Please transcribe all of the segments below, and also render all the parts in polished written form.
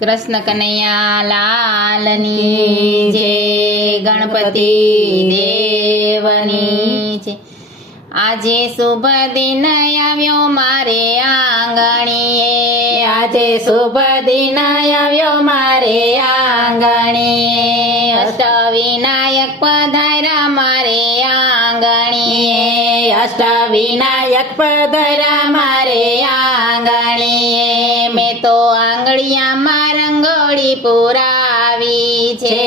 કૃષ્ણ કનૈયા લાલની જય, ગણપતિ દેવની જય। આજે શુભ દિન આવ્યો મારે આંગણીએ, આજે શુભ દિન આવ્યો મારે આંગણીએ, અષ્ટવિનાયક પધાર્યા મારે આંગણીએ, અષ્ટવિનાયક પધાર્યા મારે આંગણીએ। મેં તો આંગળીયામાં રંગોળી પુરાવી છે,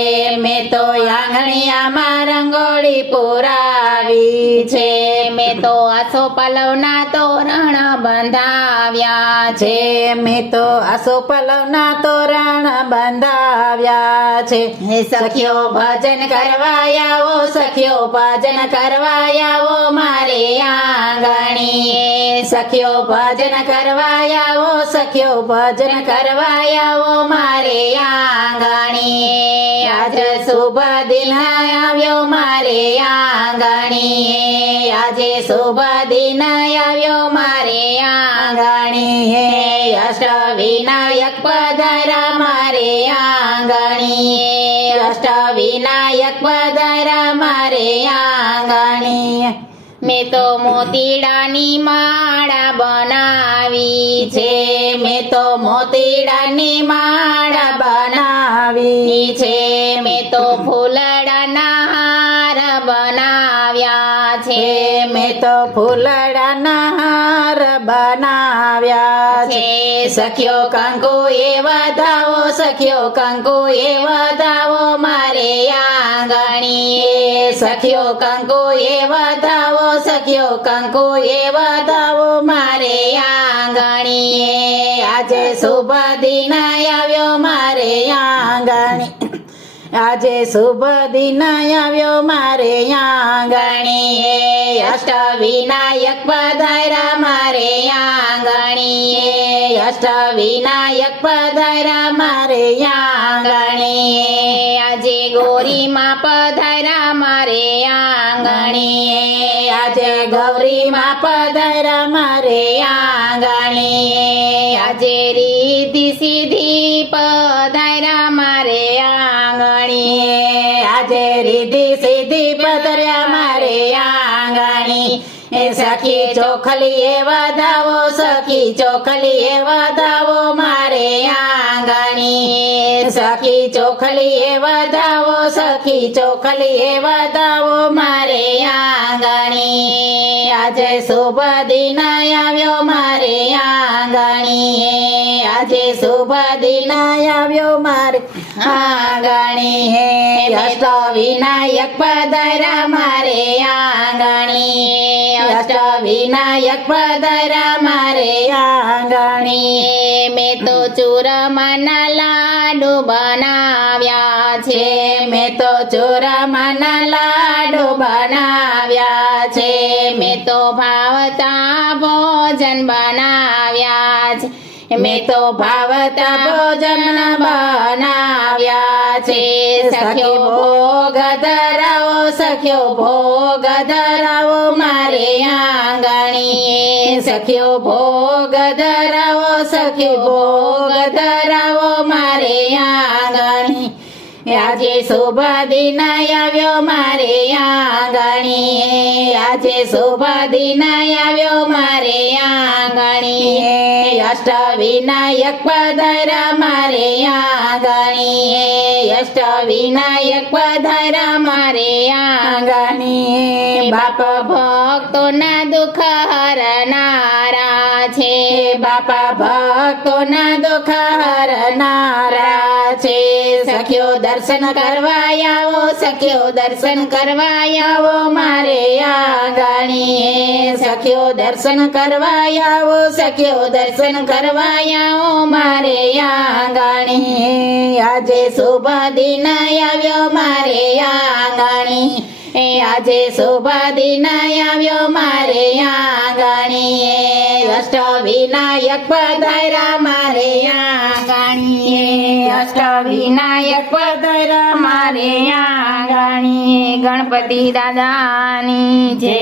મેં તો આંગણીયામાં રંગોળી પુરાવી છે, મેં તો આસો પલવના તોરણ બંધાવ્યા છે, મેં તો આસોપલવના તોરણ બંધાવ્યા છે। હે સખીઓ ભજન કરવા આવો, સખીઓ ભજન કરવા આવો મારે આંગણીએ, સખીઓ ભજન કરવા આવો, સખીઓ ભજન કરવા આવો મારે આંગણીએ। આજે શુભ દિન આવ્યો મારે આંગણીએ, આજે શુભ દિન આવ્યો મારે આંગણીએ, અષ્ટવિનાયક પધાર્યા મારે આંગણીએ, અષ્ટવિનાયક પધાર્યા મારે આંગણીએ। મેં તો મોતીડાની માળા બનાવી છે, મેં તો મોતીડાની માળા બનાવી છે, મેં તો ફૂલડાના હાર બનાવ્યા છે, મેં તો ફૂલડાના હાર બનાવ્યા છે। સખીઓ કંકુ એ વધાવો, સખીઓ કંકુ એ વધાવો મારે આંગણીએ, સખીઓ કંકુ એ વધાવો, સખીઓ કંકુ એ વધાવો મારે આંગણીએ। આજે શુભ દિન આવ્યો મારે આંગણી, આજે શુભ દિન આવ્યો મારે આંગણીએ, અષ્ટવિનાયક પધાર્યા મારે આંગણીએ, અષ્ટવિનાયક પધાર્યા મારે આંગણીએ। આજે ગોરીમાં પધાર્યા મારે આંગણીએ, આજે ગૌરીમાં પધાર્યા મારે આંગણીએ, આજે રીતિ સીધી પધાર્યા મારે આંગણીએ, આજે રીધિ સીધી પધાર્યા મારે આંગણી। સખી ચોખલી એ વધાવો, સખી ચોખલી એ વધાવો મારે આંગણી, સખી ચોખલી એ વધાવો, સખી ચોખલી એ વધાવો મારે આંગણી। આજે શુભ દિન આવ્યો મારે આંગણીએ, આજે શુભ દિન આવ્યો મારે આંગણીએ, અષ્ટવિનાયક પધાર્યા મારે આંગણીએ, અષ્ટવિનાયક પધાર્યા મારે આંગણીએ। મેં તો ચૂરમાના લાડુ બનાવ્યા છે, મેં તો ચોરામાના લાડુ બનાવ્યા છે, મેં તો ભાવતા ભોજન બનાવ્યા છે, મેં તો ભાવતા ભોજન બનાવ્યા છે। સખીઓ ભોગ ધરાવો, સખીઓ ભોગ ધરાવો મારે આંગણીએ, સખીઓ ભોગ ધરાવો, સખીઓ ભોગ ધરાવો મારે આંગણી। આજે શુભ દિન આવ્યો મારે આંગણીએ, આજે શુભ દિન આવ્યો મારે આંગણીએ, અષ્ટવિનાયક પધાર્યા મારે આંગણીએ, અષ્ટવિનાયક પધાર્યા મારે આંગણીએ। બાપ ભક્તોના દુઃખ હરનારા છે, બાપા ભક્તોના દુઃખ હરનારા છે। સખીઓ દર્શન કરવા આવો, સખીઓ દર્શન કરવા આવો મારે આંગણીએ, સખીઓ દર્શન કરવા આવો, સખીઓ દર્શન કરવા આવો મારે આંગણીએ। આજે શુભ દિન આવ્યો મારે આંગણી, આજે શુભ દિન આવ્યો મારે આંગણીએ, અષ્ટવિનાયક પધાર્યા મારે આંગણીએ, અષ્ટવિનાયક પધાર્યા મારે આંગણીએ। ગણપતિ દાદાની જય।